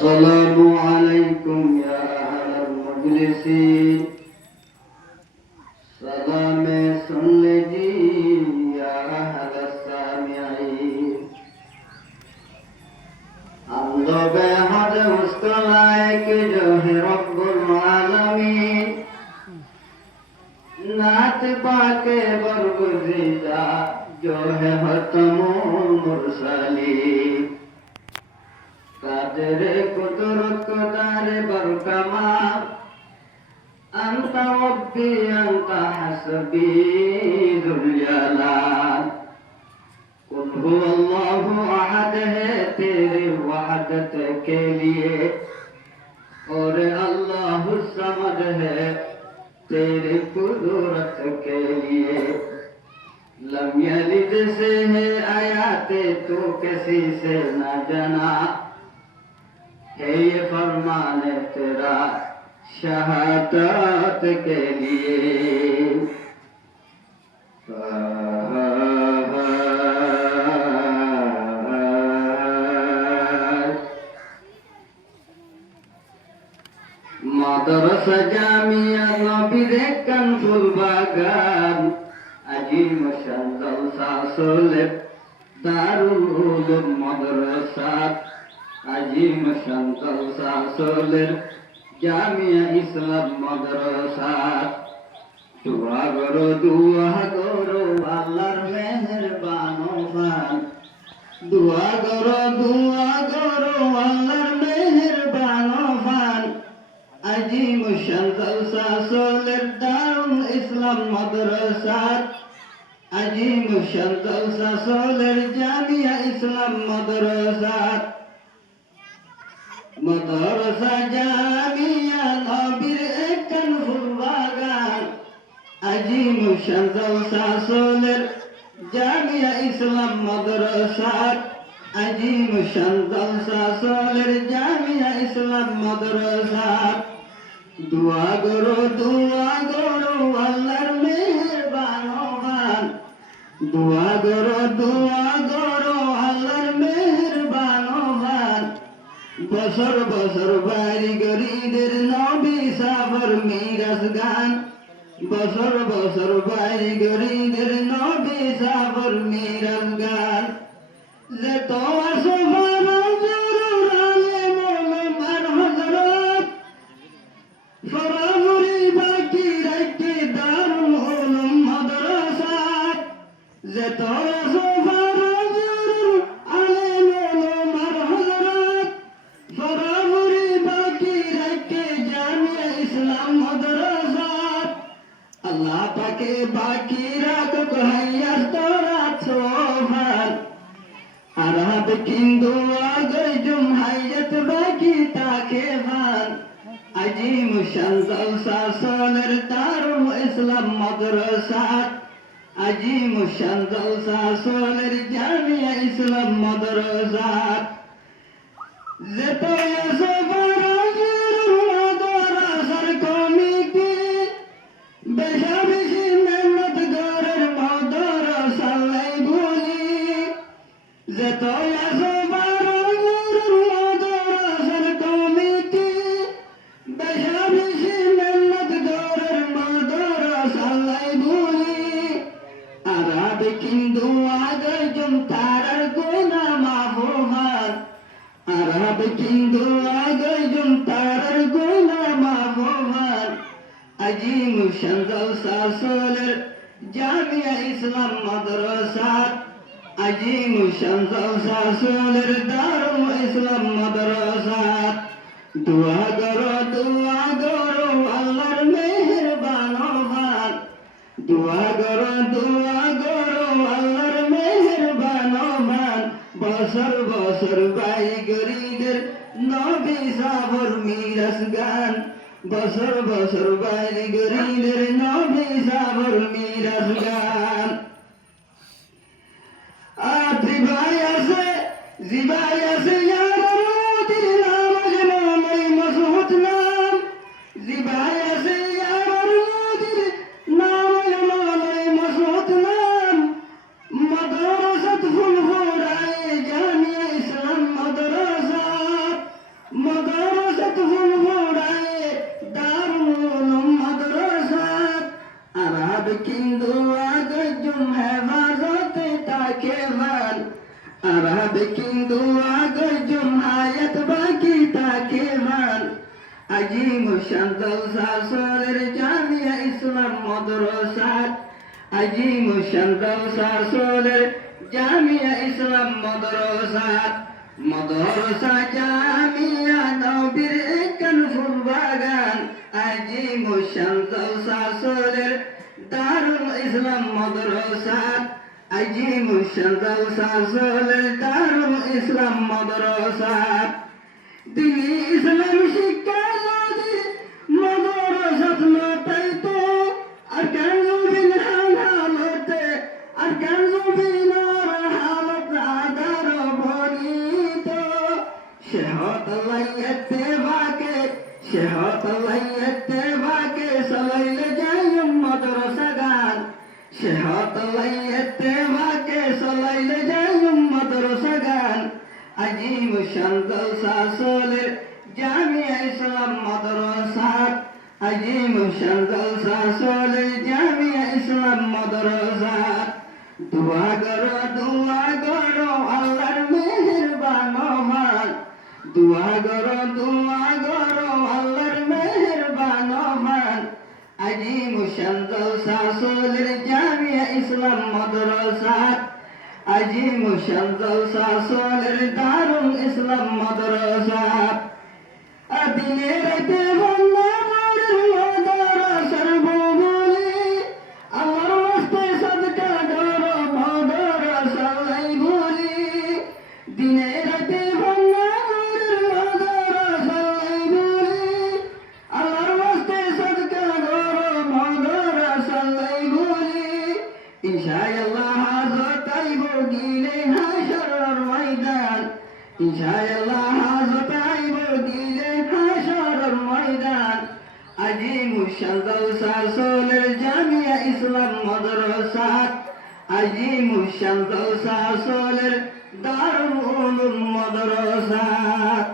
السلام عليكم يا أهل المجلس سلام سن लीजिए या أهل السامعين حمد बेहद उसको लायक जो है रब्बुल आलमीन नात पाके बरगुज़ीदा जो है खत्मुल मुरसलीन कादर कुदरत कुदार बरकमा अंता रब्बी अंता हसबी ज़ुल जलाल कुल हुवल्लाहु अहद है तेरे वहदत के लिए और अल्लाह समद है तेरे कुदरत के लिए लम यलिद से है आयाते तो किसी से न जना है ये फरमान तेरा शहादत के लिए मदरसा जामिया नबीर कंजुल बागान अजीम शंदल सासोले दारुल उलूम मदरसा अजीम शंदल सासोले जामिया इस्लाम मदरसा दुआ करो अल्लाहर मेहरबानो फान दुआ करो अल्लाहर मेहरबानो फान अजीम शंदल सासोले दारुल इस्लाम मदरसा अजीम शंदल सासोले जामिया इस्लाम मदरसा मदरसा जामिया नबीर कंजुल बागान अजीम शंदल सासोले जामिया इस्लाम मदरसा अजीम शंदल सासोले जामिया इस्लाम मदरसा दुआ करो अल्लाहर मेहरबानो फान दुआ करो अल्लाहर मेहरबानो फान बसर बसर बारी गरीদের নবী সাফর মিরাজ গান বসর বসর বারি গরিদের নবী সাফর মিরাজ গান যে তোমার সফর জরুর আলেম ওলামার হযরত ফরাফরি বাকি রাখতে দারুল উলুম মাদ্রাসা যে তোমার সফর জরুর আলেম ওলামার হযরত ফরাফরি বাকি রাখতে জামিয়া ইসলাম মাদ্রাসা আল্লাহ পাকে বাকি রাখত হাইয়ার তোরা ছোফান আরহাব কিন্তু আগে জুম হাইয়াত বাকি তাকে ফান আজিম শংসল সাসনের দারুল ইসলাম মাদ্রাসা আজিম শংসল সাসনের জামিয়া ইসলাম মাদ্রাসা যেত সফর মাদ্রাসার কমিটি বেশা বেশি মেহনত করার মাদ্রাসা লাই বলি যেত সফর মাদ্রাসার কমিটি বেশা বেশি মেহনত করার মাদ্রাসা লাই বলি আরাব কিন্তু আগে জম তারার গোনা মাফুহান আরাব কিন্তু আগে জম তারার গোনা মাফুহান अजीम शंदल सासोले जामिया इस्लाम मदरसा अजीम शंदल सासोले दारुल इस्लाम मदरसा दुआ करो अल्लाहर मेहरबानो फान दुआ करो अल्लाहर मेहरबानो फान बसर बसर बाई गरीদের নবী সাফর মিরাজ গান বছর বছর বাইরে গরিদের নবী সাফর মিরাজ গান জিবাই আছে ইয়ার মোদির নাম জমাই মসহুদ নাম জিবাই আছে ইয়ার মোদির নাম জমাই মসহুদ নাম মাদ্রাসাত ফুলফুরায়ে জামিয়া ইসলাম মাদ্রাসা কিন্তু আগজুম হেফাজতে তাকে মান আরব কিন্তু আগজুম হায়াত বাকি তাকে মান আজিম শান্তল সাসরের জামিয়া ইসলাম মাদ্রাসাত আজিম শান্তল সাসরের জামিয়া ইসলাম মাদ্রাসাত মাদ্রাসা জামিয়া নবীর কানফুল বাগান আজিম শান্তল সাসরের দারুল ইসলাম মাদ্রাসাত আজিম শান্তল সাসরের দারুল ইসলাম মাদ্রাসাত দিনী ইসলাম শিক্ষা যদি মাদ্রাসাত না পাইতো আর কেন বিন হালতে আর কেন বিন হালত আদার বনিত শেহত লাইতে বাকে সলাইলে যাই মাদ্রাসা গান শেহত লাইতে বাকে সলাইলে যাই মাদ্রাসা গান আজিম শান্তল সাসরের জামিয়া ইসলাম মাদ্রাসাত আজিম শান্তল সাসরের জামিয়া ইসলাম মাদ্রাসাত দোয়া করো আল্লাহর মেহেরবান মান দোয়া করো আল্লাহর মেহেরবান মান আজিম শান্তল সাসরের জামিয়া ইসলাম মাদ্রাসাত আজিম শান্তল সাসরের দারুল ইসলাম মাদ্রাসাত দিনে রাতে বন্যা মাদ্রাসার বলি আমার মস্তে সদকা করো মাদ্রাসাই বলি দিনে রাতে বন্যা মাদ্রাসাই বলি আমার মস্তে সদকা করো মাদ্রাসাই বলি ইনশাআল্লাহ হাজত আইব গিলে হাশরের ময়দান ইনশাআল্লাহ হাজত আইব গিলে হাশরের ময়দান আজিম শান্তল সাসরের জামিয়া ইসলাম মাদ্রাসাত আজিম শান্তল সাসরের দারুল উলুম মাদ্রাসাত